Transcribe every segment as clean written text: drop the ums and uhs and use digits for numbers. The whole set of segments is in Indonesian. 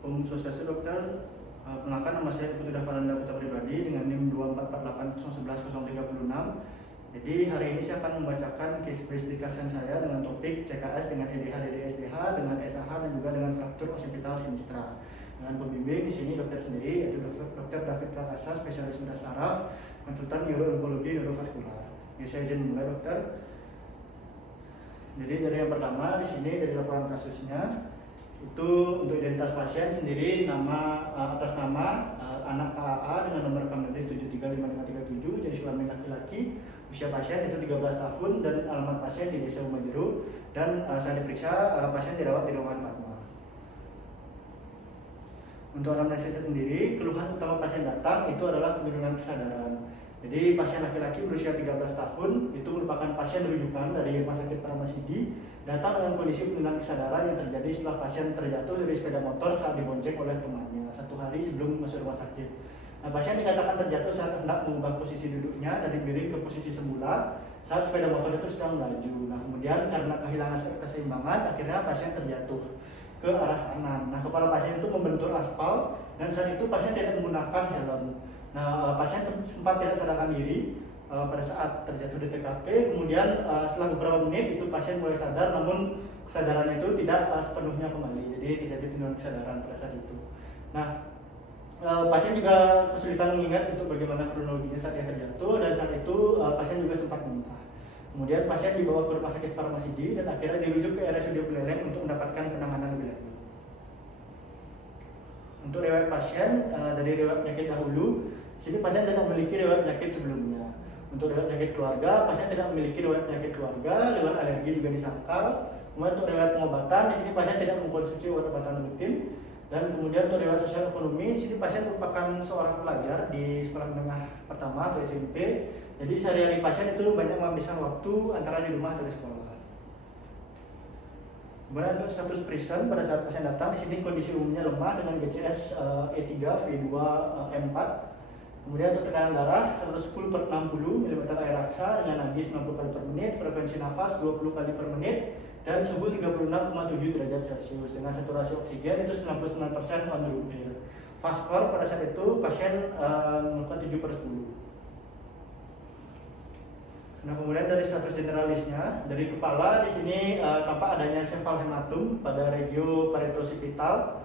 Om Swastiastu Dokter, kenalkan nama saya Putu Davananda Putra Pribadi dengan NIM 2448011-036. Jadi hari ini saya akan membacakan case based discussion saya dengan topik CKS dengan EDH, DDSDH, dengan SAH dan juga dengan fraktur occipital sinistra. Dengan pembimbing di sini dokter sendiri yaitu Dr. David Prakasa, spesialis bedah saraf, konsultan neuro-onkologi neurovaskular. Ya, saya izin mulai dokter. Jadi dari yang pertama di sini dari laporan kasusnya itu untuk identitas pasien sendiri, nama atas nama anak KAA dengan nomor rekam medis 735537, jenis kelamin laki-laki, usia pasien itu 13 tahun dan alamat pasien di Desa Umajeru, dan saat diperiksa pasien dirawat di ruangan Fatma. Untuk anamnesis sendiri, keluhan utama pasien datang itu adalah penurunan kesadaran. Jadi pasien laki-laki berusia 13 tahun itu merupakan pasien rujukan dari Rumah Sakit Paramasidi, datang dengan kondisi penurunan kesadaran yang terjadi setelah pasien terjatuh dari sepeda motor saat dibonceng oleh temannya 1 hari sebelum masuk rumah sakit. Nah, pasien dikatakan terjatuh saat hendak mengubah posisi duduknya dari miring ke posisi semula saat sepeda motor itu sedang melaju. Nah, kemudian karena kehilangan keseimbangan, akhirnya pasien terjatuh ke arah kanan. Nah, kepala pasien itu membentur aspal dan saat itu pasien tidak menggunakan helm. Nah, pasien sempat tidak sadarkan diri pada saat terjatuh di TKP. Kemudian setelah beberapa menit itu pasien mulai sadar, namun kesadaran itu tidak sepenuhnya kembali. Jadi tidak ditindak kesadaran pada saat itu. Nah, pasien juga kesulitan mengingat untuk bagaimana kronologinya saat dia terjatuh, dan saat itu pasien juga sempat muntah. Kemudian pasien dibawa ke Rumah Sakit Paramasidi dan akhirnya dirujuk ke RSUD Buleleng untuk mendapatkan penanganan lebih lanjut. Untuk riwayat pasien, dari riwayat penyakit dahulu, sini pasien tidak memiliki riwayat penyakit sebelumnya. Untuk riwayat penyakit keluarga, pasien tidak memiliki riwayat penyakit keluarga, riwayat alergi juga disangkal. Kemudian untuk riwayat pengobatan, di sini pasien tidak mengkonsumsi obat-obatan rutin. Dan kemudian untuk riwayat sosial ekonomi, di sini pasien merupakan seorang pelajar di sekolah menengah pertama atau SMP. Jadi sehari-hari pasien itu banyak menghabiskan waktu antara di rumah atau di sekolah. Kemudian untuk status prison pada saat pasien datang, di sini kondisi umumnya lemah dengan BCS E3, V2, M4. Kemudian untuk tekanan darah 110/60 mm air raksa dengan nabis 90 kali per menit, frekuensi nafas 20 kali per menit, dan suhu 36,7 derajat Celcius dengan saturasi oksigen itu 99% on room air. Fast score pada saat itu pasien melakukan 7/10. Nah, kemudian dari status generalisnya, dari kepala di sini tampak adanya sefal hematum pada regio paretoccipital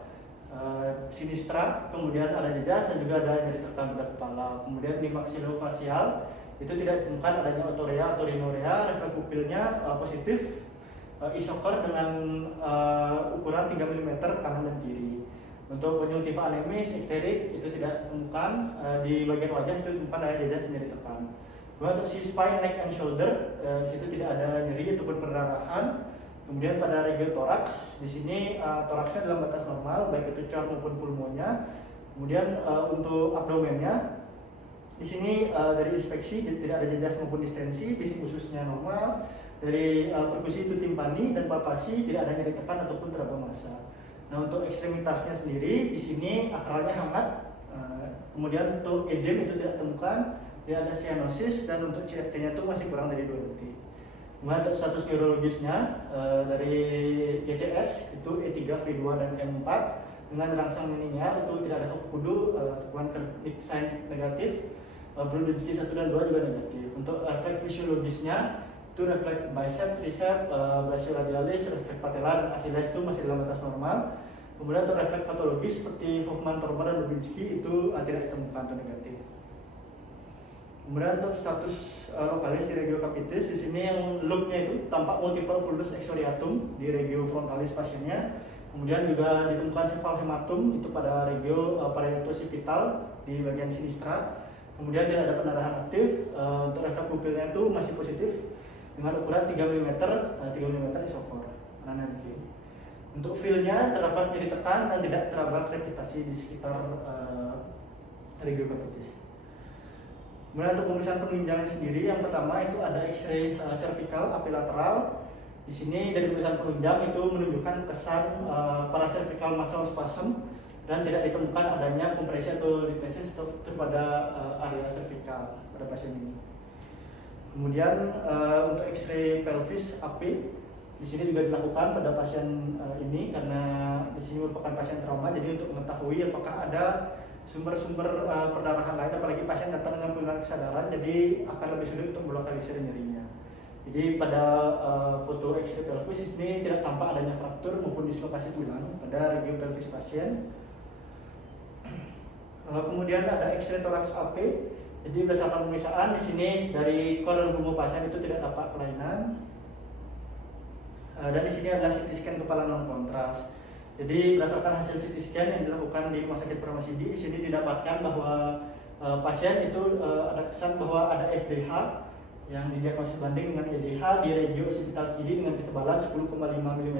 sinistra, kemudian ada jejas dan juga ada nyeri tekan pada kepala. Kemudian di maksilofacial itu tidak ditemukan adanya otorea atau rhinorea, refleks pupilnya positif, isokor dengan ukuran 3 mm kanan dan kiri. Untuk konjungtiva anemis, ikterik itu tidak ditemukan, di bagian wajah itu ditemukan ada jejas nyeri tekan. Untuk si spine, neck and shoulder, di situ tidak ada nyeri ataupun perdarahan. Kemudian pada regio toraks, di sini toraksnya dalam batas normal, baik itu cor maupun pulmonnya. Kemudian untuk abdomennya, di sini dari inspeksi tidak ada jejas maupun distensi, bisik ususnya normal. Dari perkusi itu timpani dan palpasi tidak ada nyeri tekan ataupun teraba massa. Nah, untuk ekstremitasnya sendiri, di sini akralnya hangat. Kemudian untuk edem itu tidak ditemukan. Dia ada cyanosis, dan untuk CRT-nya itu masih kurang dari 2 detik. Kemudian untuk status neurologisnya dari GCS itu E3, V2 dan M4 dengan rangsang mininya itu tidak ada kudu, tekuan kernik sign negatif, Brudzinski 1 dan 2 juga negatif. Untuk refleks fisiologisnya itu refleks bicep, tricep, brachioradialis, refleks patella dan achiles itu masih dalam batas normal. Kemudian untuk refleks patologis seperti Hoffmann, Tormer, dan Brudzinski itu tidak ditemukan atau negatif. Kemudian untuk status lokalis di regio capitis, di sini yang loopnya itu tampak multiple fulvus exoriatum di regio frontalis pasiennya. Kemudian juga ditemukan sefal hematum itu pada regio paretoccipital di bagian sinistra. Kemudian tidak ada pendarahan aktif. Untuk refleks pupilnya itu masih positif dengan ukuran 3 mm, 3 mm isokor kanan dan kiri. Untuk feel-nya terdapat nyeri tekan dan tidak teraba krepitasi di sekitar regio capitis. Kemudian untuk pemeriksaan penunjangnya sendiri, yang pertama itu ada X-ray cervical apilateral. Di sini dari pemeriksaan penunjang itu menunjukkan kesan paracervical muscle spasm dan tidak ditemukan adanya kompresi atau distensi pada area cervical pada pasien ini. Kemudian untuk X-ray pelvis AP, di sini juga dilakukan pada pasien ini karena di sini merupakan menyebabkan pasien trauma. Jadi untuk mengetahui apakah ada sumber-sumber perdarahan lain, apalagi pasien datang dengan penurunan kesadaran, jadi akan lebih sulit untuk melokalisir nyerinya. Jadi pada foto X-ray pelvis ini tidak tampak adanya fraktur maupun dislokasi tulang pada region pelvis pasien. Kemudian ada X-ray thorax AP. Jadi berdasarkan pemeriksaan di sini dari kor dan punggung pasien itu tidak dapat kelainan. Dan di sini adalah CT scan kepala non kontras. Jadi berdasarkan hasil CT scan yang dilakukan di Rumah Sakit Permasidi, di sini didapatkan bahwa pasien itu ada kesan bahwa ada SDH yang didiagnosis banding dengan EDH di regio occipital kiri dengan ketebalan 10,5 mm.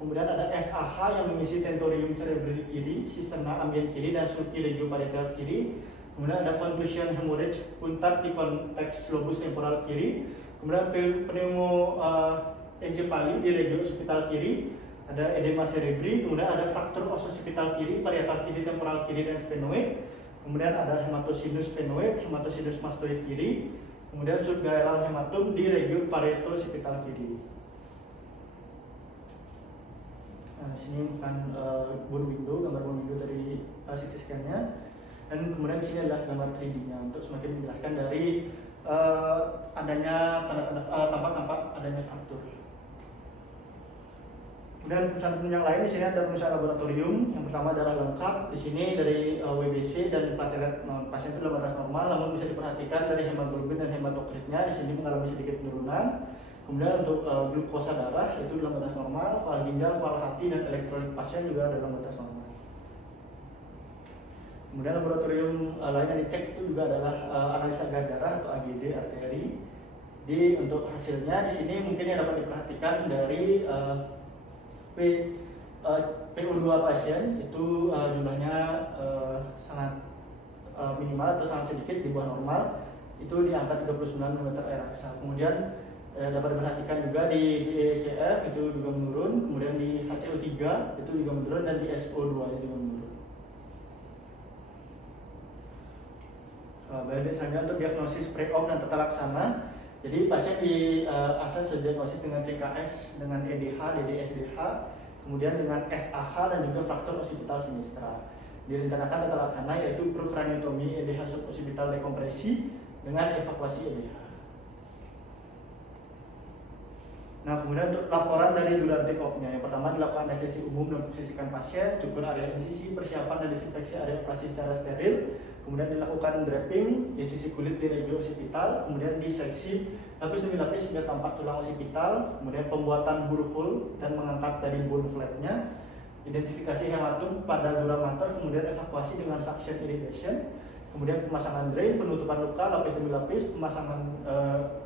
Kemudian ada SAH yang mengisi tentorium cerebri kiri, sistema ambien kiri dan sulci regio parietal kiri. Kemudian ada contusion hemorrhage puntat di konteks lobus temporal kiri. Kemudian pneumoencephali di regio occipital kiri. Ada edema cerebri. Kemudian ada fraktur os occipital kiri, parietal kiri, temporal kiri dan sphenoid. Kemudian ada hematosinus sphenoid, hematosinus mastoid kiri. Kemudian subdural hematum di regio parieto occipital kiri. Nah, sini bukan bone window, gambar bone window dari CT scan-nya. Dan kemudian di sini adalah gambar 3D-nya untuk semakin menjelaskan dari adanya tanda-tanda tampak-tampak adanya fraktur. Kemudian perusahaan yang lain di sini ada perusahaan laboratorium. Yang pertama darah lengkap. Di sini dari WBC dan platelet pasien itu dalam batas normal, namun bisa diperhatikan dari hemoglobin dan hematokritnya di sini mengalami sedikit penurunan. Kemudian untuk glukosa darah itu dalam batas normal, fal ginjal, fal hati dan elektrolit pasien juga dalam batas normal. Kemudian laboratorium lain yang dicek itu juga adalah analisa gas darah atau AGD arteri. Jadi untuk hasilnya di sini mungkin yang dapat diperhatikan dari PO2 pasien itu jumlahnya sangat minimal atau sangat sedikit di bawah normal, itu di angka 39 mm air aksa. Kemudian dapat diperhatikan juga di BECF itu juga menurun, kemudian di HCO3 itu juga menurun dan di SO2 itu juga menurun. Baik, selanjutnya untuk diagnosis pre-op dan tata laksana. Jadi pasien di akses diagnosis dengan CKS dengan EDH, DDSDH, kemudian dengan SAH dan juga faktor occipital sinistra. Direncanakan tata laksana yaitu procraniotomy EDH suboccipital dekompresi dengan evakuasi EDH. Nah, kemudian untuk laporan dari duran take-off-nya, yang pertama dilakukan anestesi umum dan memposisikan pasien, cukur area insisi, persiapan dan disinfeksi area operasi secara steril, kemudian dilakukan draping insisi kulit di regio occipital, kemudian diseksi lapis demi lapis hingga tampak tulang occipital, kemudian pembuatan burr hole dan mengangkat dari bone flap-nya, identifikasi hematum pada dura mater, kemudian evakuasi dengan suction irrigation, kemudian pemasangan drain, penutupan luka lapis demi lapis, pemasangan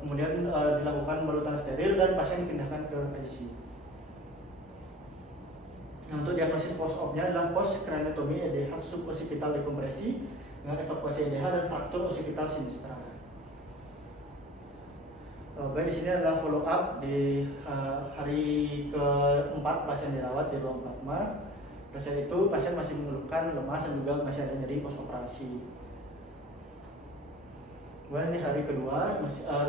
kemudian dilakukan balutan steril dan pasien dipindahkan ke ICU. Nah, untuk diagnosis post-op-nya adalah post craniotomy EDH suboccipital dekompresi dengan evakuasi EDH dan fraktur occipital sinistra. Baik, di sini adalah follow up di hari ke-4 pasien dirawat di ruang plasma. Pada saat itu pasien masih mengeluhkan lemas dan juga masih ada nyeri post operasi. Kemudian di hari kedua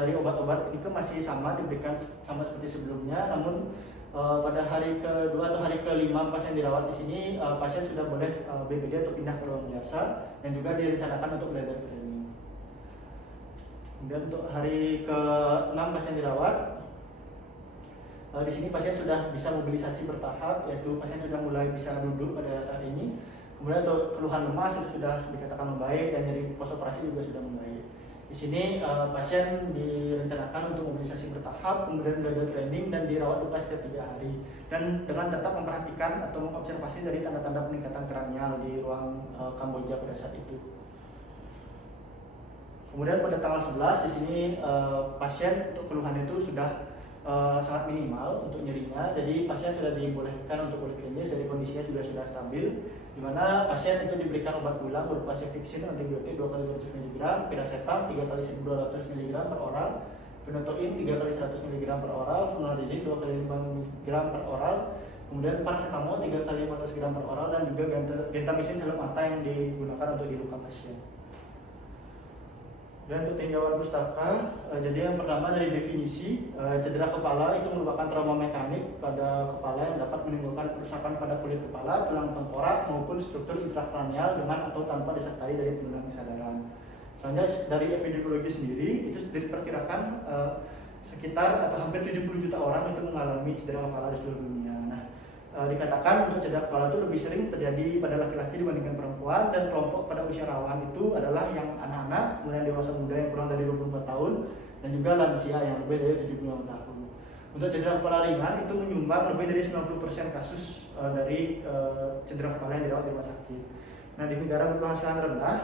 dari obat-obat itu masih sama diberikan sama seperti sebelumnya, namun pada hari kedua atau hari kelima pasien dirawat di sini pasien sudah boleh BPD untuk pindah ke ruang biasa dan juga direncanakan untuk belajar training. Kemudian untuk hari ke-6 pasien dirawat, di sini pasien sudah bisa mobilisasi bertahap, yaitu pasien sudah mulai bisa duduk pada saat ini. Kemudian untuk keluhan lemas itu sudah dikatakan membaik dan nyeri post operasi juga sudah membaik. Di sini pasien direncanakan untuk mobilisasi bertahap, kemudian belajar training dan dirawat luka setiap 3 hari, dan dengan tetap memperhatikan atau mengobservasi dari tanda-tanda peningkatan kranial di ruang Kamboja pada saat itu. Kemudian pada tanggal 11 di sini pasien untuk keluhan itu sudah sangat minimal untuk nyerinya, jadi pasien sudah dibolehkan untuk poliklinis, jadi kondisinya juga sudah stabil, di mana pasien itu diberikan obat ulang berupa cefixime antibiotik 2 kali 200 mg, piracetam 3 kali 1200 mg per oral, phenytoin 3 kali 100 mg per oral, flunarizine 2 kali 5 mg per oral, kemudian paracetamol 3 kali 500 gram per oral, dan juga gentamicin serum mata yang digunakan untuk di luka pasien. Dan untuk tinjauan pustaka, jadi yang pertama dari definisi, cedera kepala itu merupakan trauma mekanik pada kepala yang dapat menimbulkan kerusakan pada kulit kepala, tulang tengkorak maupun struktur intrakranial dengan atau tanpa disertai dari penurunan kesadaran. Selanjutnya dari epidemiologi sendiri itu diperkirakan sekitar atau hampir 70 juta orang itu mengalami cedera kepala di seluruh dunia. Dikatakan untuk cedera kepala itu lebih sering terjadi pada laki-laki dibandingkan perempuan, dan kelompok pada usia rawan itu adalah yang anak-anak, kemudian dewasa muda yang kurang dari 24 tahun, dan juga lansia yang lebih dari 75 tahun. Untuk cedera kepala ringan itu menyumbang lebih dari 90% kasus dari cedera kepala yang dirawat di rumah sakit. Nah, di negara berpenghasilan rendah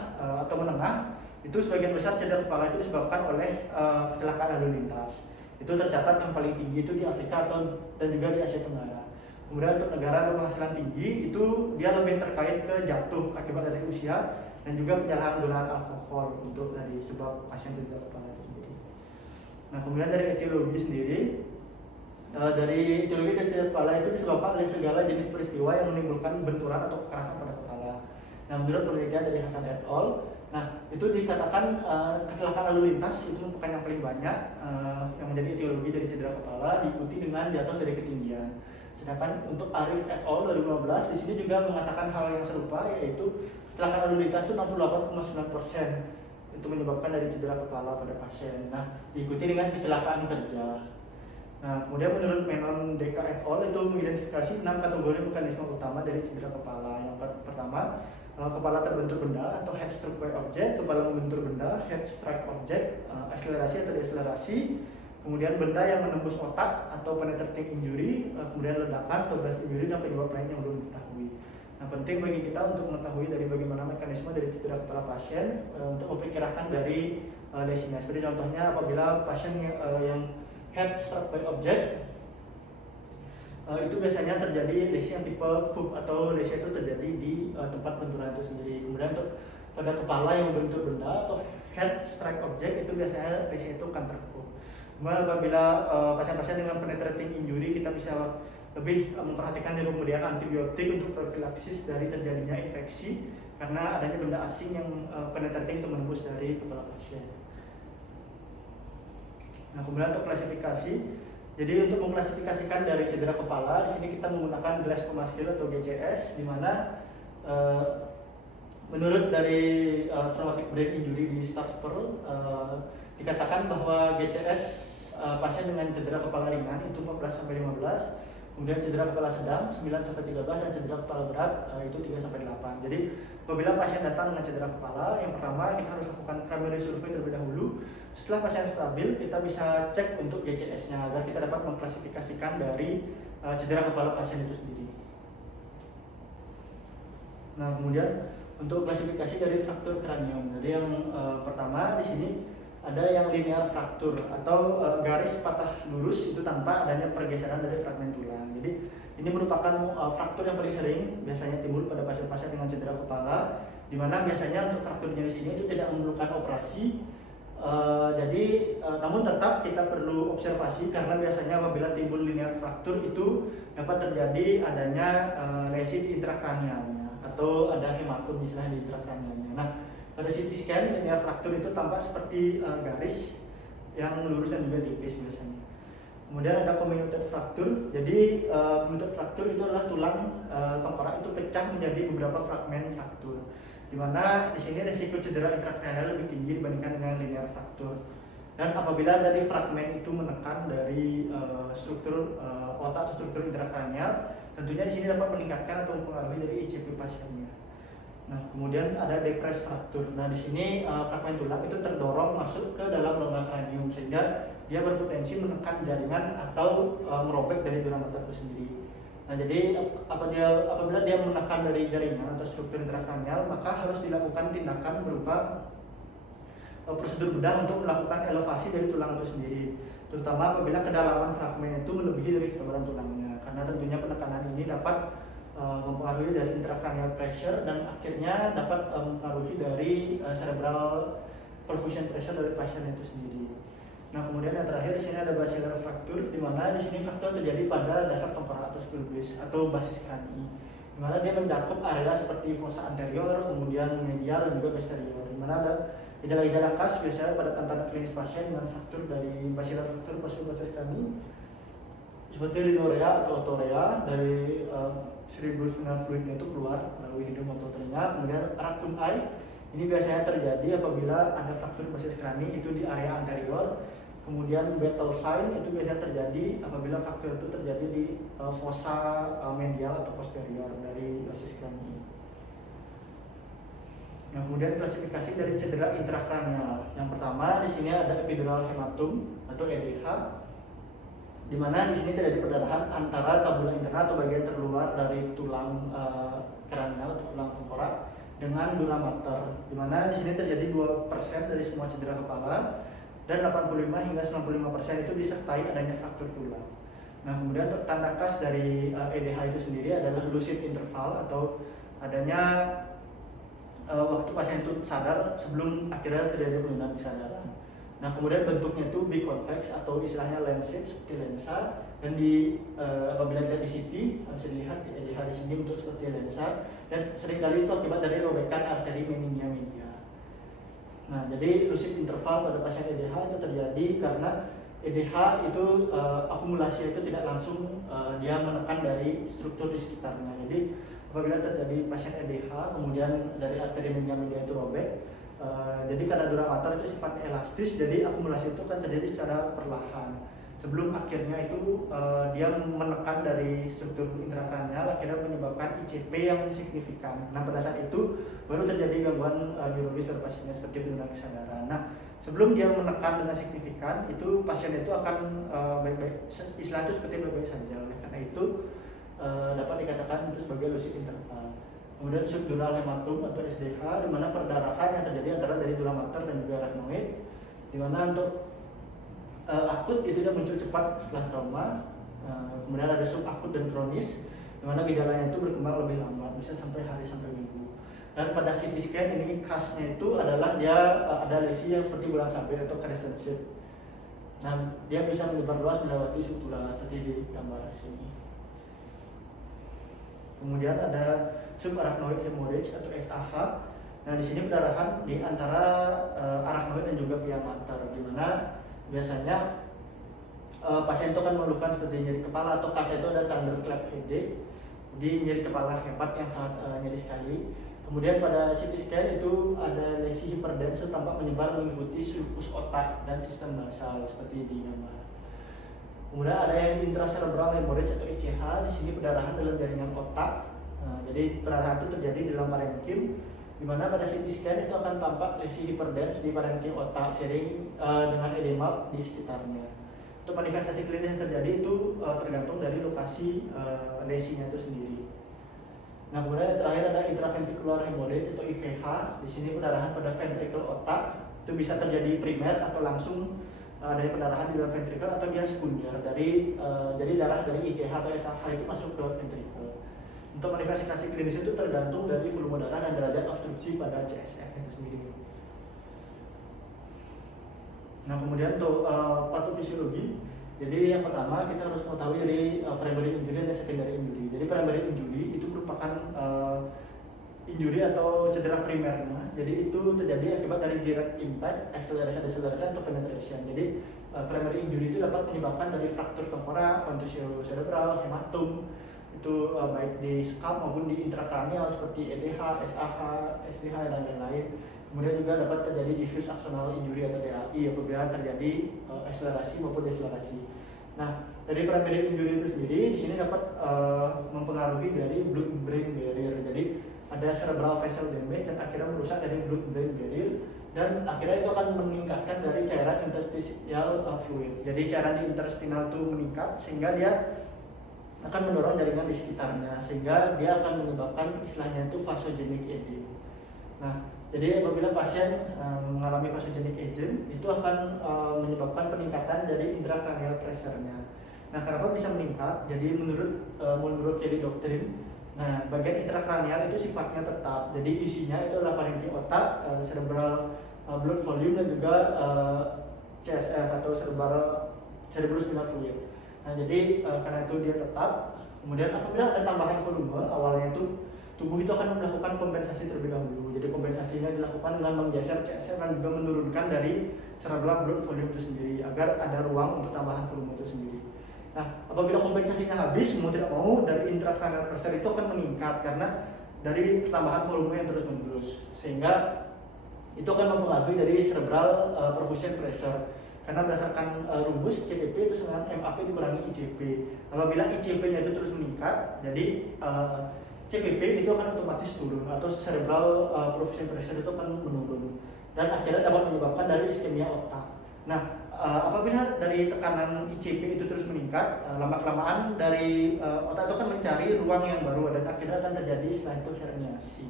atau menengah, itu sebagian besar cedera kepala itu disebabkan oleh kecelakaan lalu lintas. Itu tercatat yang paling tinggi itu di Afrika dan juga di Asia Tenggara. Kemudian untuk negara berpenghasilan tinggi itu dia lebih terkait ke jatuh akibat dari usia dan juga penyalahgunaan alkohol untuk dari sebab pasien cedera kepala itu sendiri. Nah, kemudian dari etiologi sendiri, dari etiologi cedera kepala itu disebabkan oleh segala jenis peristiwa yang menimbulkan benturan atau kekerasan pada kepala. Nah, menurut penelitian dari Hasan et al, itu dikatakan kecelakaan lalu lintas itu merupakan yang paling banyak yang menjadi etiologi dari cedera kepala, diikuti dengan jatuh dari ketinggian. Sedangkan untuk Arif et al 2015 di sini juga mengatakan hal yang serupa, yaitu kecelakaan lalu lintas itu 68,9% itu menyebabkan dari cedera kepala pada pasien. Nah, diikuti dengan kecelakaan kerja. Nah, kemudian menurut Menon Deka et al itu mengidentifikasi 6 kategori mekanisme utama dari cedera kepala. Yang pertama, kepala terbentur benda atau head struck by object, kepala membentur benda, head strike object, akselerasi atau deakselerasi, kemudian benda yang menembus otak atau penetrating injury, kemudian ledakan atau blast injury, dan penyebab lain yang belum diketahui. Nah, penting bagi kita untuk mengetahui dari bagaimana mekanisme dari cedera kepala pasien untuk memperkirakan dari lesinya. Seperti contohnya apabila pasien yang head struck by object, itu biasanya terjadi lesi yang tipe hook atau lesi itu terjadi di tempat benturan itu sendiri. Kemudian untuk pada kepala yang membentur benda atau head strike object itu biasanya lesi itu counter hook. Kemudian apabila pasien-pasien dengan penetrating injury, kita bisa lebih memperhatikan dari pemberian antibiotik untuk profilaksis dari terjadinya infeksi karena adanya benda asing yang penetrating itu menembus dari kepala pasien. Nah, kemudian untuk klasifikasi, jadi untuk mengklasifikasikan dari cedera kepala, di sini kita menggunakan Glasgow Scale atau GCS, di mana menurut dari traumatic brain injury di Starspearl dikatakan bahwa GCS pasien dengan cedera kepala ringan itu 14-15, kemudian cedera kepala sedang 9-13, dan cedera kepala berat itu 3-8. Jadi apabila pasien datang dengan cedera kepala, yang pertama kita harus lakukan primary survey terlebih dahulu. Setelah pasien stabil, kita bisa cek untuk GCS-nya agar kita dapat mengklasifikasikan dari cedera kepala pasien itu sendiri. Nah, kemudian untuk klasifikasi dari fraktur kranium. Jadi yang pertama di sini ada yang linear fraktur atau garis patah lurus itu tanpa adanya pergeseran dari fragmen tulang. Jadi ini merupakan fraktur yang paling sering biasanya timbul pada pasien-pasien dengan cedera kepala, di mana biasanya untuk fraktur jenis ini itu tidak memerlukan operasi. Namun tetap kita perlu observasi karena biasanya apabila timbul linear fraktur itu dapat terjadi adanya lesi di intrakranialnya atau ada hematom misalnya di intrakranialnya. Nah, pada CT scan linear fraktur itu tampak seperti garis yang lurus dan juga tipis biasanya. Kemudian ada comminuted fracture. Jadi comminuted fracture itu adalah tulang tengkorak itu pecah menjadi beberapa fragmen fraktur, di mana di sini risiko cedera intrakranial lebih tinggi dibandingkan dengan linear fracture. Dan apabila dari fragmen itu menekan dari struktur otak atau struktur intrakranial, tentunya di sini dapat meningkatkan atau mempengaruhi dari ICP pasiennya. Nah, kemudian ada depressed fracture. Nah, di sini fragmen tulang itu terdorong masuk ke dalam rongga kranium sehingga dia berpotensi menekan jaringan atau merobek dari dura mata itu sendiri. Nah, jadi apabila dia menekan dari jaringan atau struktur intrakranial, maka harus dilakukan tindakan berupa prosedur bedah untuk melakukan elevasi dari tulang itu sendiri, terutama apabila kedalaman fragmen itu melebihi dari ketebalan tulangnya, karena tentunya penekanan ini dapat mempengaruhi dari intracranial pressure dan akhirnya dapat mempengaruhi dari cerebral perfusion pressure dari pasien itu sendiri. Nah, kemudian yang terakhir di sini ada basilar fracture, di mana di sini fracture terjadi pada dasar tengkorak atau skull base atau basis krani, di mana dia mencakup area seperti fossa anterior, kemudian medial dan juga posterior, di mana ada Gejala-gejala khas biasanya pada tanda klinis pasien dengan fraktur dari basilar fraktur faciobasal krani seperti rhinorrhea atau otorrhea dari cerebrospinal fluidnya itu keluar melalui hidung atau telinga. Kemudian raccoon eye ini biasanya terjadi apabila ada fraktur basis krani itu di area anterior. Kemudian battle sign itu biasanya terjadi apabila fraktur itu terjadi di fossa medial atau posterior dari basis krani. Nah, kemudian klasifikasi dari cedera intrakranial. Yang pertama di sini ada epidural hematum atau EDH, di mana di sini terjadi perdarahan antara tabula interna atau bagian terluar dari tulang kranial atau tulang tengkorak dengan dura mater, di mana di sini terjadi 2% dari semua cedera kepala dan 85 hingga 95% itu disertai adanya fraktur tulang. Nah, kemudian untuk tanda khas dari EDH itu sendiri adalah lucid interval atau adanya waktu pasien itu sadar sebelum akhirnya terjadi penurunan kesadaran. Nah, kemudian bentuknya itu biconvex atau istilahnya lens shape seperti lensa, dan apabila dilihat di CT bisa dilihat di EDH di sini bentuk seperti lensa, dan seringkali itu akibat dari robekan arteri meningia media. Nah, jadi lucid interval pada pasien EDH itu terjadi karena EDH itu akumulasi itu tidak langsung dia menekan dari struktur di sekitarnya. Jadi apabila terjadi pasien EDH kemudian dari arteri meningia media itu robek, jadi karena dura mater itu sifatnya elastis, jadi akumulasi itu kan terjadi secara perlahan. Sebelum akhirnya itu dia menekan dari struktur intrakranial, akhirnya menyebabkan ICP yang signifikan. Nah, pada saat itu baru terjadi gangguan neurologis pada pasiennya seperti penurunan kesadaran. Nah, sebelum dia menekan dengan signifikan, itu pasien itu akan baik-baik, istilah itu seperti baik-baik saja. Oleh karena itu dapat dikatakan itu sebagai lucid interval. Kemudian subdural hematum atau SDH, di mana perdarahan yang terjadi antara dari dura mater dan juga arachnoid, di mana untuk akut itu dia muncul cepat setelah trauma. Kemudian ada subakut dan kronis, di mana gejalanya itu berkembang lebih lambat, bisa sampai hari sampai minggu. Dan pada CT scan ini khasnya itu adalah dia ada lesi yang seperti bola sabit atau crescent shape. Nah, dia bisa menyebar luas melewati supula seperti di gambar sini. Kemudian ada subarachnoid hemorrhage atau SAH. Nah, di sini perdarahan di antara arachnoid dan juga pia mater, di mana biasanya pasien itu akan mengeluhkan seperti nyeri kepala atau khasnya itu ada thunderclap headache, di nyeri kepala hebat yang sangat nyeri sekali. Kemudian pada CT scan itu ada lesi hiperdense tampak menyebar mengikuti sulcus otak dan sistem basal seperti di gambar. Kemudian ada yang intracerebral hemorrhage atau ICH, di sini perdarahan dalam jaringan otak. Jadi perdarahan itu terjadi dalam parenkim, di mana pada CT scan itu akan tampak lesi hiperdense di parenkim otak sering dengan edema di sekitarnya. Untuk manifestasi klinis yang terjadi itu tergantung dari lokasi lesinya itu sendiri. Nah, kemudian yang terakhir ada intraventricular hemorrhage atau IVH. Di sini perdarahan pada ventricle otak itu bisa terjadi primer atau langsung dari pendarahan di dalam ventricle atau dia sekunder dari jadi darah dari ICH atau SAH itu masuk ke ventricle. Untuk manifestasi klinis itu tergantung dari volume darah dan derajat obstruksi pada CSF itu sendiri. Nah, kemudian untuk patofisiologi, jadi yang pertama kita harus mengetahui dari primary injury dan secondary injury. Jadi primary injury itu merupakan injury atau cedera primernya. Jadi itu terjadi akibat dari direct impact, acceleration atau penetration. Jadi primary injury itu dapat menyebabkan dari fraktur tengkorak, contusio cerebral, hematum, itu baik di scalp maupun di intrakranial seperti EDH, SAH, SDH dan lain-lain. Kemudian juga dapat terjadi diffuse axonal injury atau DAI apabila terjadi akselerasi maupun deselerasi. Nah, dari primary injury itu sendiri di sini dapat mempengaruhi dari blood-brain barrier. Jadi ada cerebral vessel damage dan akhirnya merusak dari blood-brain barrier, dan akhirnya itu akan meningkatkan dari cairan interstitial fluid. Jadi cairan di intestinal itu meningkat sehingga dia akan mendorong jaringan di sekitarnya, sehingga dia akan menyebabkan istilahnya itu vasogenic edema. Nah, jadi apabila pasien mengalami vasogenic edema itu akan menyebabkan peningkatan dari intrakranial pressure-nya. Nah, kenapa bisa meningkat? Jadi menurut Kelly Doctrine, nah bagian intrakranial itu sifatnya tetap. Jadi isinya itu adalah parenkim otak, cerebral blood volume dan juga CSF atau cerebrospinal fluid. Nah, jadi karena itu dia tetap. Kemudian apabila ada tambahan volume, awalnya itu tubuh itu akan melakukan kompensasi terlebih dahulu. Jadi kompensasinya dilakukan dengan menggeser CSF dan juga menurunkan dari cerebral blood volume itu sendiri agar ada ruang untuk tambahan volume itu sendiri. Nah, apabila kompensasinya habis, mau tidak mau dari intracranial pressure itu akan meningkat karena dari tambahan volume yang terus-menerus, sehingga itu akan mempengaruhi dari cerebral perfusion pressure. Karena berdasarkan rumus CPP itu sama MAP dikurangi ICP. Apabila ICP-nya itu terus meningkat, jadi CPP itu akan otomatis turun atau cerebral perfusion pressure itu akan menurun dan akhirnya dapat menyebabkan dari iskemia otak. Nah, apabila dari tekanan ICP itu terus meningkat, lama-kelamaan dari otak itu akan mencari ruang yang baru dan akhirnya akan terjadi setelah itu herniasi.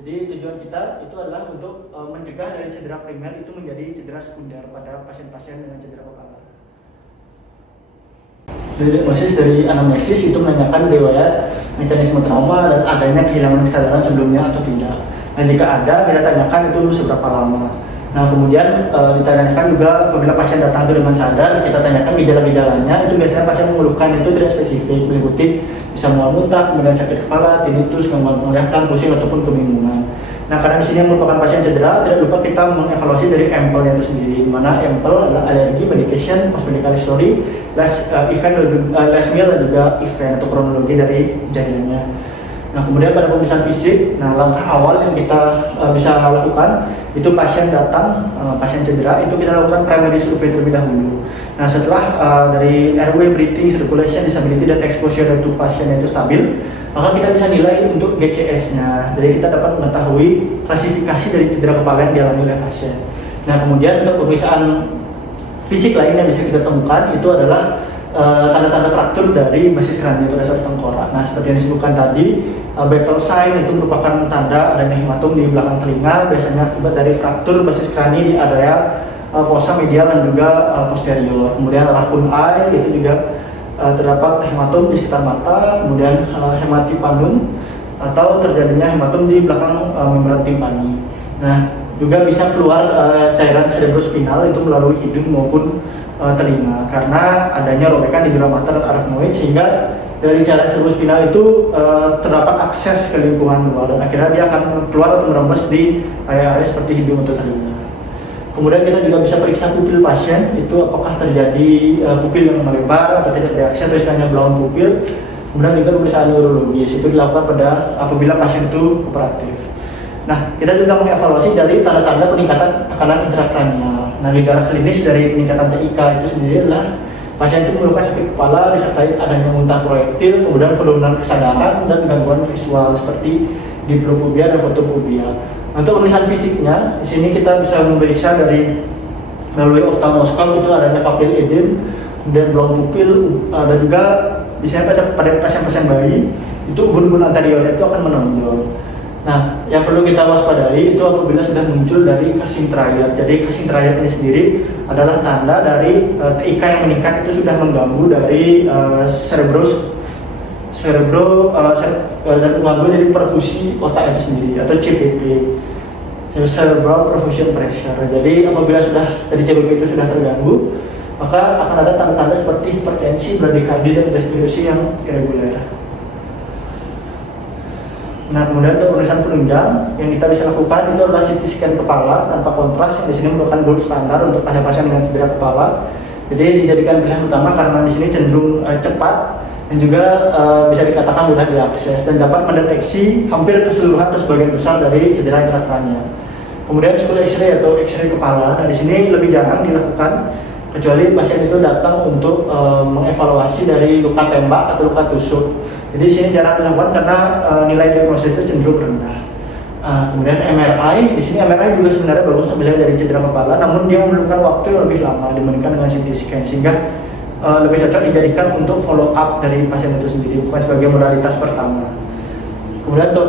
Jadi tujuan kita itu adalah untuk mencegah dari cedera primer itu menjadi cedera sekunder pada pasien-pasien dengan cedera kepala. Jadi diagnosis dari anamnesis itu menanyakan riwayat mekanisme trauma dan adanya kehilangan kesadaran sebelumnya atau tidak. Nah, jika ada, kita tanyakan itu seberapa lama. Nah, kemudian ditanyakan juga apabila pasien datang itu dengan sadar, kita tanyakan gejala-gejalanya. Itu biasanya pasien mengeluhkan itu tidak spesifik, meliputi bisa mual muntah, kemudian sakit kepala, tinnitus, gangguan penglihatan, pusing ataupun kebingungan. Nah, karena di sini yang merupakan pasien cedera, tidak lupa kita mengevaluasi dari EMPEL itu sendiri, di mana EMPEL adalah alergi, medication, post-medical history, last meal dan juga event atau kronologi dari kejadiannya. Nah, kemudian pada pemeriksaan fisik, nah langkah awal yang kita bisa lakukan itu pasien datang, pasien cedera, itu kita lakukan primary survey terlebih dahulu. Nah, setelah dari airway, breathing, circulation, disability dan exposure itu pasien itu stabil, maka kita bisa nilai untuk GCS-nya. Jadi kita dapat mengetahui klasifikasi dari cedera kepala yang dialami oleh pasien. Nah, kemudian untuk pemeriksaan fisik lain yang bisa kita temukan itu adalah tanda-tanda fraktur dari basis krania atau dasar tengkorak. Nah, seperti yang disebutkan tadi, Battle sign itu merupakan tanda adanya hematom di belakang telinga, biasanya akibat dari fraktur basis krani di area fossa medial dan juga posterior. Kemudian raccoon eye itu juga terdapat hematom di sekitar mata, kemudian hematipanum atau terjadinya hematom di belakang membran timpani. Nah, juga bisa keluar cairan cerebrospinal itu melalui hidung maupun telinga karena adanya robekan di dura mater dan arachnoid, sehingga dari cairan cerebrospinal itu terdapat akses ke lingkungan luar dan akhirnya dia akan keluar atau merembes di area-area seperti hidung atau telinga. Kemudian kita juga bisa periksa pupil pasien, itu apakah terjadi pupil yang melebar atau tidak reaksi atau istilahnya blown pupil. Kemudian juga pemeriksaan neurologis itu dilakukan pada apabila pasien itu kooperatif. Nah, kita juga mengevaluasi dari tanda-tanda peningkatan tekanan intrakranial. Nah, gejala klinis dari peningkatan TIK itu sendiri adalah pasien itu mengeluhkan sakit kepala disertai adanya muntah proyektil, kemudian penurunan kesadaran dan gangguan visual seperti diplopobia dan fotofobia. Untuk pemeriksaan fisiknya, di sini kita bisa memeriksa dari melalui oftalmoskop itu adanya papil edem, kemudian blown pupil, dan juga biasanya pada pasien-pasien bayi itu ubun-ubun anterior itu akan menonjol. Nah, yang perlu kita waspadai itu apabila sudah muncul dari casing triad. Jadi casing triad ini sendiri adalah tanda dari TIK yang meningkat itu sudah mengganggu dari dan mengganggu dari perfusi otak itu sendiri atau CPP, cerebral perfusion pressure. Jadi apabila sudah dari CPP itu sudah terganggu, maka akan ada tanda-tanda seperti hipertensi, bradykardia dan respirasi yang irregular. Nah, kemudian untuk pemeriksaan penunjang yang kita bisa lakukan itu adalah CT scan kepala tanpa kontras, yang di sini merupakan gold standar untuk pasien-pasien dengan cedera kepala. Jadi dijadikan pilihan utama karena di sini cenderung cepat dan juga bisa dikatakan mudah diakses dan dapat mendeteksi hampir keseluruhan atau sebagian besar dari cedera intrakranial. Kemudian skull X-ray atau X-ray kepala, nah di sini lebih jarang dilakukan kecuali pasien itu datang untuk mengevaluasi dari luka tembak atau luka tusuk. Jadi di sini jarang dilakukan karena nilai diagnosis itu cenderung rendah. Kemudian MRI, di sini MRI juga sebenarnya bagus dilihat dari cedera kepala, namun dia memerlukan waktu yang lebih lama dibandingkan dengan CT scan, sehingga lebih cocok dijadikan untuk follow up dari pasien itu sendiri, bukan sebagai modalitas pertama. Kemudian untuk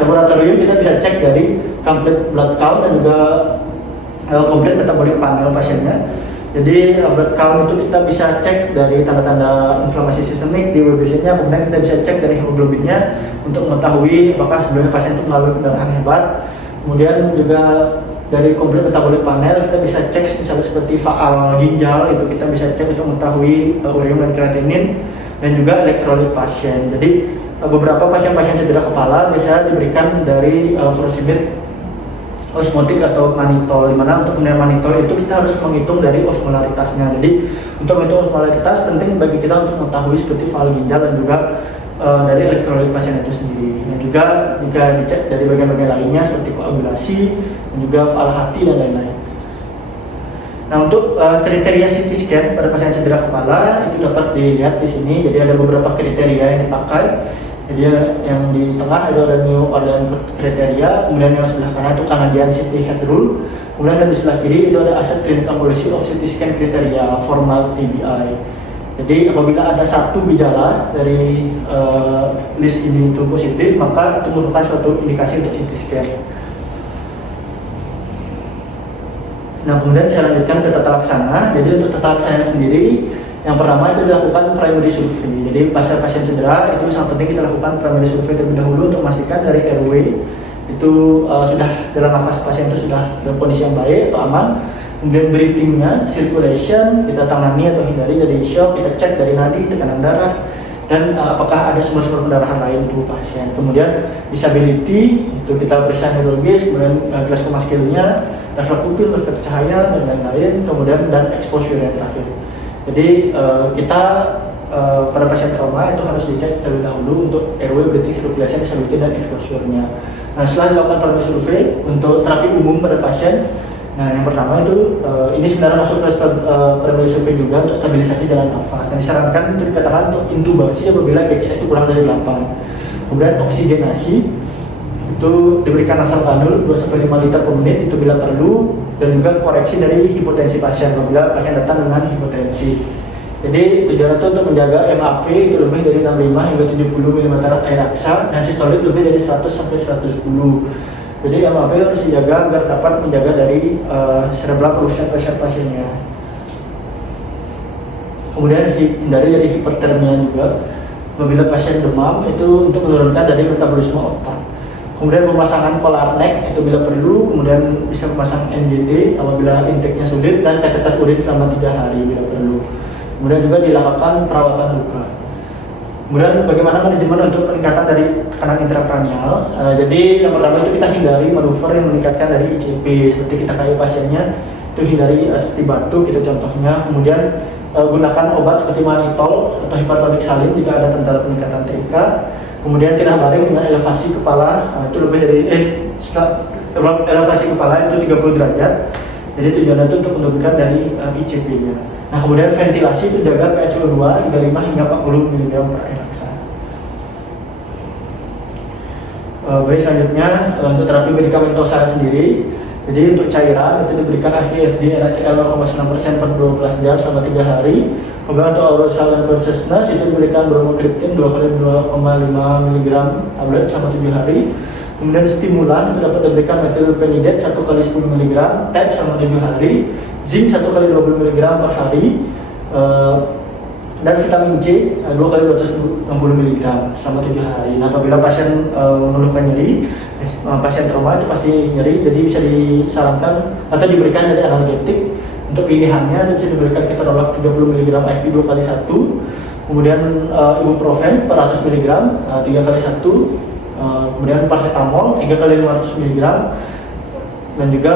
laboratorium kita bisa cek dari complete blood count dan juga complete metabolic panel pasiennya. Jadi blood count itu kita bisa cek dari tanda-tanda inflamasi sistemik di WBC-nya, kemudian kita bisa cek dari hemoglobinnya untuk mengetahui apakah sebelumnya pasien itu melalui pendarahan hebat. Kemudian juga dari komplit metabolik panel kita bisa cek misalnya seperti faal ginjal, itu kita bisa cek untuk mengetahui ureum dan kreatinin, dan juga elektrolit pasien. Jadi beberapa pasien-pasien cedera kepala bisa diberikan dari furosemid osmotik atau manitol, dimana untuk pemberian manitol itu kita harus menghitung dari osmolaritasnya. Jadi untuk menghitung osmolaritas penting bagi kita untuk mengetahui seperti faal ginjal dan juga dari elektrolit pasien itu sendiri. Dan juga jika dicek dari bagian-bagian lainnya seperti koagulasi dan juga faal hati dan lain-lain. Nah, untuk kriteria CT scan pada pasien cedera kepala itu dapat dilihat di sini. Jadi ada beberapa kriteria yang dipakai. Jadi yang di tengah itu ada New Orleans kriteria, kemudian yang sebelah kanan itu Canadian CT head rule, kemudian di sebelah kiri itu ada Asset Clinical Policy of CT scan kriteria formal TBI. Jadi apabila ada satu gejala dari list ini itu positif, maka itu merupakan suatu indikasi untuk CT scan. Nah, kemudian saya lanjutkan ke tata laksana. Jadi untuk tata laksana sendiri, yang pertama itu dilakukan primary survey. Jadi pasien cedera itu sangat penting kita lakukan primary survey terlebih dahulu untuk memastikan dari airway itu sudah dalam nafas pasien itu sudah dalam kondisi yang baik atau aman. Kemudian breathingnya, circulation kita tangani atau hindari dari shock, kita cek dari nadi, tekanan darah, dan apakah ada sumber-sumber pendarahan lain tubuh pasien. Kemudian disability itu kita periksa neurologis, kemudian glascoma skill-nya, refleks pupil, refleks cahaya dan lain-lain, kemudian dan exposure yang terakhir. Jadi kita pada pasien trauma itu harus dicek terlebih dahulu untuk airway, breathing, circulation, disability, dan exposure-nya. Nah, setelah dilakukan primary survey untuk terapi umum pada pasien, nah yang pertama itu ini sebenarnya masuk ke primary survey juga untuk stabilisasi jalan nafas. Nah, disarankan untuk dikatakan untuk intubasi apabila GCS itu kurang dari 8. Kemudian oksigenasi itu diberikan nasal kanul 2-5 liter per menit itu bila perlu, dan juga koreksi dari hipotensi pasien apabila pasien datang dengan hipotensi. Jadi tujuan itu untuk menjaga MAP itu lebih dari 65 hingga 70 mm air raksa, dan sistolit lebih dari 100 sampai 110. Jadi MAP harus dijaga agar dapat menjaga dari cerebral pressure pasiennya. Kemudian hindari dari hipertermia juga apabila pasien demam itu untuk menurunkan dari metabolisme otak. Kemudian pemasangan polar neck itu bila perlu, kemudian bisa memasang NGT apabila intake-nya sulit, dan kateter urin selama 3 hari bila perlu. Kemudian juga dilakukan perawatan luka. Kemudian bagaimana manajemen untuk peningkatan dari tekanan intrakranial. Jadi yang pertama itu kita hindari manuver yang meningkatkan dari ICP, seperti kita kayu pasiennya itu hindari seperti batu gitu contohnya. Kemudian gunakan obat seperti manitol atau hipertonik salin jika ada tanda peningkatan TK. Kemudian tidak baring dengan elevasi kepala itu lebih dari elevasi kepala itu 30 derajat. Jadi tujuannya itu untuk menurunkan dari ICP-nya. Nah, kemudian ventilasi itu jaga PaCO2 35 hingga 40 mg per air raksa. Baik, selanjutnya untuk terapi medikamentosa sendiri. Jadi untuk cairan itu diberikan IVFD NaCl 0,9% per 12 jam selama 3 hari. Kemudian untuk oral salin consciousness itu diberikan bromokriptin 2 kali 2,5 mg tablet selama 7 hari. Kemudian stimulan itu dapat diberikan methylphenidate 1 kali 10 mg TAP selama 7 hari, zinc 1 kali 20 mg per hari, dan vitamin C 2 kali 260 mg selama 7 hari. Nah, apabila pasien mengeluhkan nyeri, pasien trauma itu pasti nyeri, jadi bisa disarankan atau diberikan dari analgetik. Untuk pilihannya itu bisa diberikan ketorolak 30 mg IV 2 kali 1, kemudian ibuprofen per 100 mg 3 kali 1, kemudian paracetamol 3 kali 500 mg, dan juga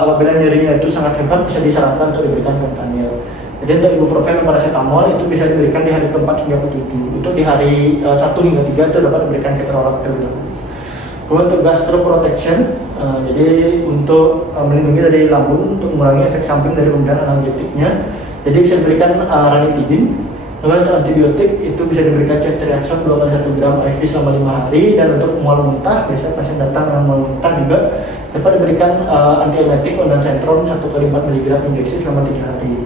apabila nyerinya itu sangat hebat bisa disarankan untuk diberikan fentanyl. Jadi untuk ibuprofen dan paracetamol itu bisa diberikan di hari ke-4 hingga ke-7. Untuk di hari 1 hingga 3 itu dapat diberikan ketorolak terlebih dahulu. Kemudian untuk gastroprotection, jadi untuk melindungi dari lambung untuk mengurangi efek samping dari pemberian analgetiknya, jadi bisa diberikan ranitidin. Kemudian untuk antibiotik itu bisa diberikan ceftriaxone 2 kali 1 gram IV selama 5 hari, dan untuk mual muntah biasanya pasien datang dengan mual muntah juga dapat diberikan antiemetik ondansetron 1 kali 4 mg injeksi selama 3 hari.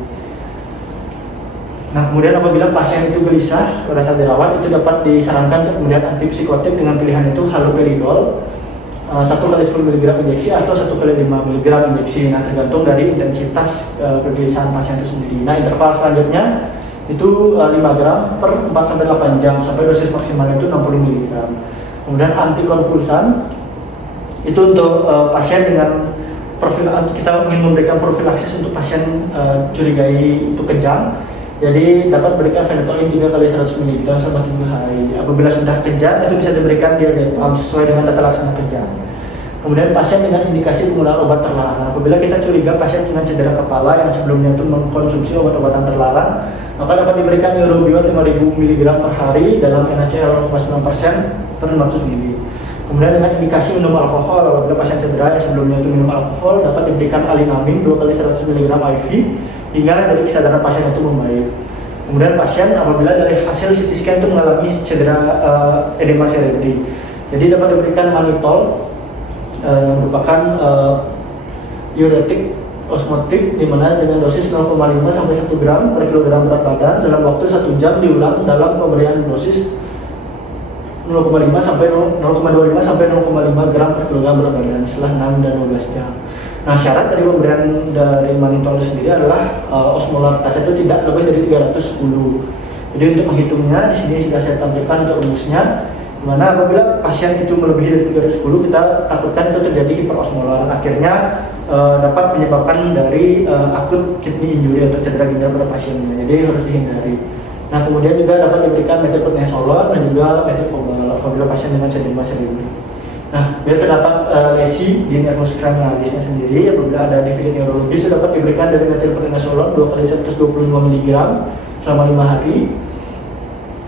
Nah, kemudian apabila pasien itu gelisah pada saat dirawat itu dapat disarankan untuk kemudian antipsikotik dengan pilihan itu haloperidol 1 kali 10 mg injeksi atau 1 kali 5 mg injeksi. Nah, tergantung dari intensitas kegelisahan pasien itu sendiri. Nah, interval selanjutnya itu 5 gram per 4-8 jam sampai dosis maksimalnya itu 60 mg. Kemudian antikonvulsan itu untuk pasien dengan kita ingin memberikan profilaksis untuk pasien curigai itu kejang. Jadi dapat berikan phenytoin 3 kali 100 mg selama 7 hari. Apabila sudah kejang, itu bisa diberikan diazepam sesuai dengan tata laksana kejang. Kemudian pasien dengan indikasi penggunaan obat terlarang. Apabila kita curiga pasien dengan cedera kepala yang sebelumnya itu mengkonsumsi obat-obatan terlarang, maka dapat diberikan neurobion 5000 mg per hari dalam NaCl 0,9% per 500 ml. Kemudian dengan indikasi minum alkohol, apabila pasien cedera yang sebelumnya itu minum alkohol, dapat diberikan alinamin 2 kali 100 mg IV hingga dari kesadaran pasien itu membaik. Kemudian pasien apabila dari hasil CT scan itu mengalami cedera edema cerebri, jadi dapat diberikan manitol yang merupakan diuretik osmotik, di mana dengan dosis 0,5 sampai 1 gram per kilogram berat badan dalam waktu 1 jam diulang dalam pemberian dosis 0,5 sampai 0,25 sampai 0,5 gram per kilogram berat badan setelah 6 dan 12 jam. Nah, syarat dari pemberian dari manitol sendiri adalah osmolaritas itu tidak lebih dari 310. Jadi untuk menghitungnya di sini sudah saya tampilkan untuk rumusnya, di mana apabila pasien itu melebihi dari 310, kita takutkan itu terjadi hiperosmolar, akhirnya dapat menyebabkan dari akut kidney injury atau cedera ginjal pada pasiennya. Jadi harus dihindari. Nah, kemudian juga dapat diberikan metylprednisolon dan juga metylcobal apabila pasien dengan edema cerebri. Nah, bila terdapat lesi di nervus cranialisnya sendiri, apabila ada defisit neurologis, dapat diberikan dari metylprednisolon 2 kali 125 mg selama 5 hari.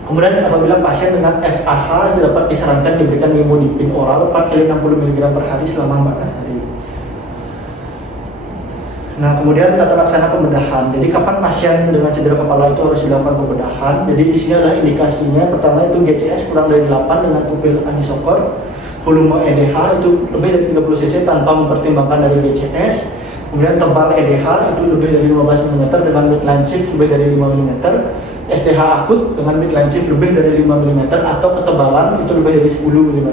Kemudian apabila pasien dengan SAH, dapat disarankan diberikan imodipin oral 4 kali 60 mg per hari selama 14 hari. Nah, kemudian tata laksana pembedahan. Jadi kapan pasien dengan cedera kepala itu harus dilakukan pembedahan? Jadi di sini adalah indikasinya. Pertama itu GCS kurang dari 8 dengan pupil anisokor, volume EDH itu lebih dari 30 cc tanpa mempertimbangkan dari GCS. Kemudian tebal EDH itu lebih dari 15 mm dengan midline shift lebih dari 5 mm. SDH akut dengan midline shift lebih dari 5 mm atau ketebalan itu lebih dari 10 mm.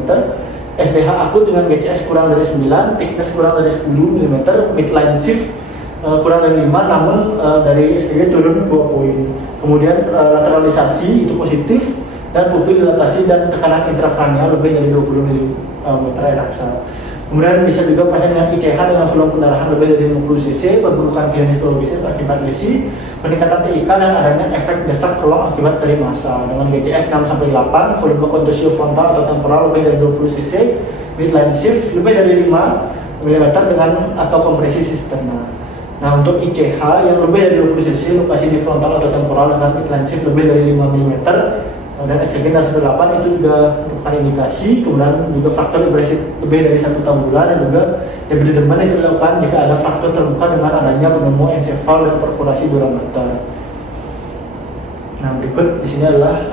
SDH akut dengan GCS kurang dari 9, thickness kurang dari 10 mm, midline shift kurang dari 5, namun dari SDG turun 2 poin. Kemudian lateralisasi itu positif, dan pupil dilatasi dan tekanan intrakranial lebih dari 20 mm raksa. Kemudian bisa juga pasien dengan ICH dengan volume pendarahan lebih dari 50 cc, perburukan klinis psikologisnya akibat lesi, peningkatan TIK dan adanya efek desak tulang akibat dari massa dengan GCS 6-8, volume kontusio frontal atau temporal lebih dari 20 cc, midline shift lebih dari 5 mm dengan atau kompresi sisterna. Nah, untuk ICH yang lebih dari 20 cc, lokasi di frontal atau temporal dengan midline shift lebih dari 5 mm, dan SCG 8 itu juga merupakan indikasi. Kemudian juga faktor depresi lebih dari 1 tahun bulan, dan juga debridement itu dilakukan jika ada faktor terbuka dengan adanya pneumo ensefal dan perforasi dura mata. Nah, berikut di sini adalah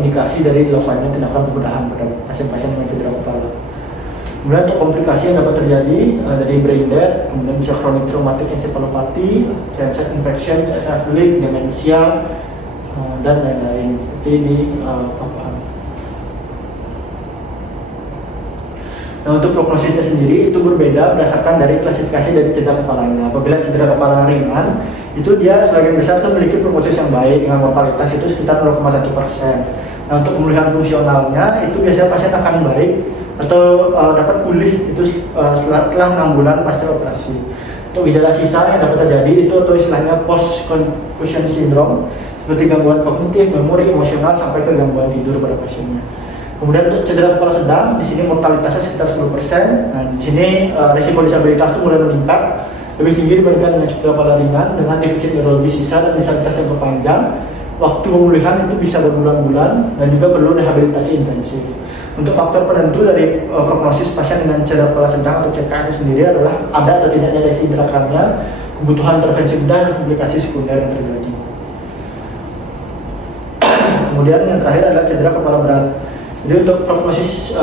indikasi dari dilakukannya tindakan pembedahan pada pasien-pasien dengan cedera kepala. Kemudian untuk komplikasi yang dapat terjadi dari brain death, kemudian bisa chronic traumatic encephalopathy, transit infection, CSF leak, demensia, dan lain-lain. Seperti ini paparan. Nah, untuk prognosisnya sendiri itu berbeda berdasarkan dari klasifikasi dari cedera kepalanya. Apabila cedera kepala ringan, itu dia sebagian besar itu memiliki prognosis yang baik dengan mortalitas itu sekitar 0,1%. Nah, untuk pemulihan fungsionalnya itu biasanya pasien akan baik atau dapat pulih itu setelah 6 bulan pasca operasi. Untuk gejala sisa yang dapat terjadi itu atau istilahnya post concussion syndrome, seperti gangguan kognitif, memori, emosional sampai ke gangguan tidur pada pasiennya. Kemudian untuk cedera kepala sedang, di sini mortalitasnya sekitar 10%. Nah, di sini risiko disabilitas itu mulai meningkat, lebih tinggi dibandingkan dengan cedera kepala ringan dengan defisit neurologi sisa dan disabilitas yang berpanjang. Waktu pemulihan itu bisa berbulan-bulan dan juga perlu rehabilitasi intensif. Untuk faktor penentu dari prognosis pasien dengan cedera kepala sedang atau CKS sendiri adalah ada atau tidaknya lesi intrakranial, kebutuhan intervensi bedah, dan komplikasi sekunder yang terjadi. Kemudian yang terakhir adalah cedera kepala berat. Jadi untuk prognosis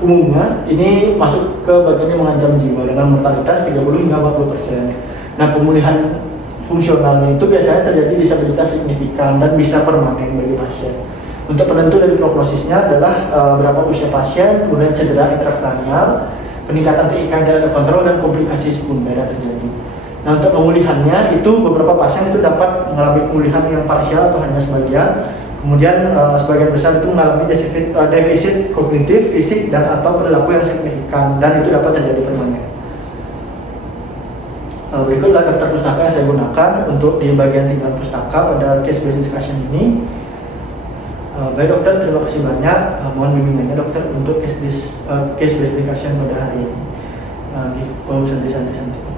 umumnya ini masuk ke bagian yang mengancam jiwa dengan mortalitas 30 hingga 40%. Nah, pemulihan fungsionalnya itu biasanya terjadi disabilitas signifikan dan bisa permanen bagi pasien. Untuk penentu dari prognosisnya adalah berapa usia pasien, kemudian cedera intrakranial, peningkatan TIK yang tidak terkontrol, dan komplikasi sekunder yang terjadi. Nah, untuk pemulihannya itu beberapa pasien itu dapat mengalami pemulihan yang parsial atau hanya sebagian. Kemudian sebagian besar itu mengalami defisit kognitif, fisik, dan atau perilaku yang signifikan, dan itu dapat terjadi permanen. Berikutlah daftar pustaka yang saya gunakan untuk di bagian tinggal pustaka pada case based discussion ini. Baik dokter, terima kasih banyak. Mohon bimbingannya dokter untuk case based discussion pada hari ini. Om santai.